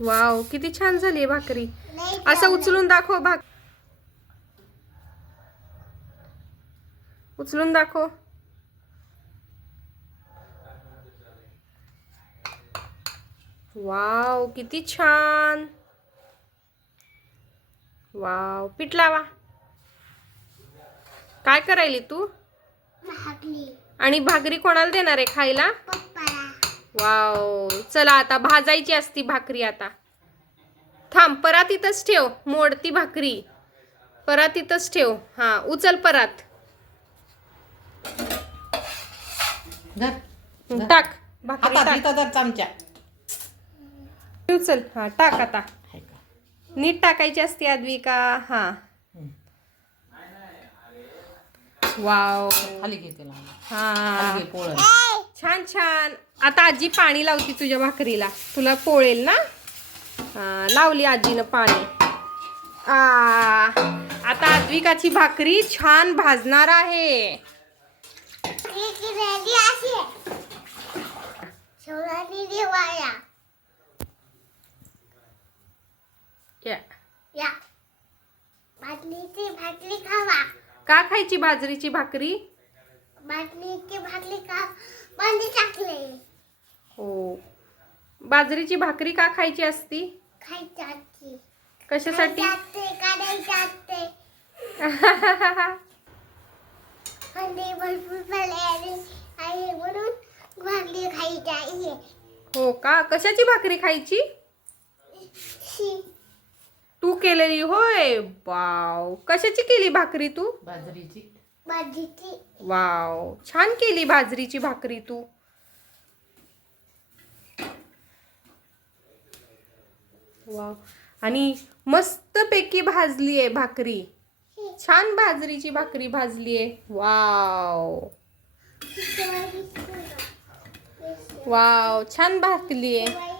Wow, किती छान झाली आहे भाकरी. असं उचलून दाखव उचलून दाखव. वाव, किती छान. वाव, पीठ लावा. काय करायली तू? आणि भाकरी कोणाला देणार आहे खायला? वाव, चला आता भाजायची असती भाकरी. आता थांब, परात इथंच ठेव. मोडती भाकरी परात इथंच ठेव. हा, उचल परात. टाक भाकरी, टाक चमचा. उचल. हा, टाक आता. नीट टाकायची असते आद्विका. हा, वाव, खाली घे त्याला. हा, पोळं. छान छान. आता आजी पाणी लावती तुझ्या भाकरीला. तुला पोळेल ना. हा, लावली आजीनं पाणी. आता आद्विकाची भाकरी छान भाजणार आहे. या बाटलीची भाकरी खावा. का खायची बाजरीची भाकरी? बाटलीची भाकरी खा, पाणी टाकले. हो, बाजरीची भाकरी का खायची असती? खायची. कशासाठी? काढायची असते. अंडे भरपूर पडले आणि म्हणून भाकरी खायची आहे. हो का? कशाची भाकरी खायची? तू केलेली होय. वाव, कशाची केली भाकरी तू? बाजरीची. वाव, छान केली बाजरीची भाकरी तू. वाव, आणि मस्त पैकी भाजली आहे भाकरी. छान बाजरीची भाकरी भाजली आहे. वाव वाव, छान भाजली आहे.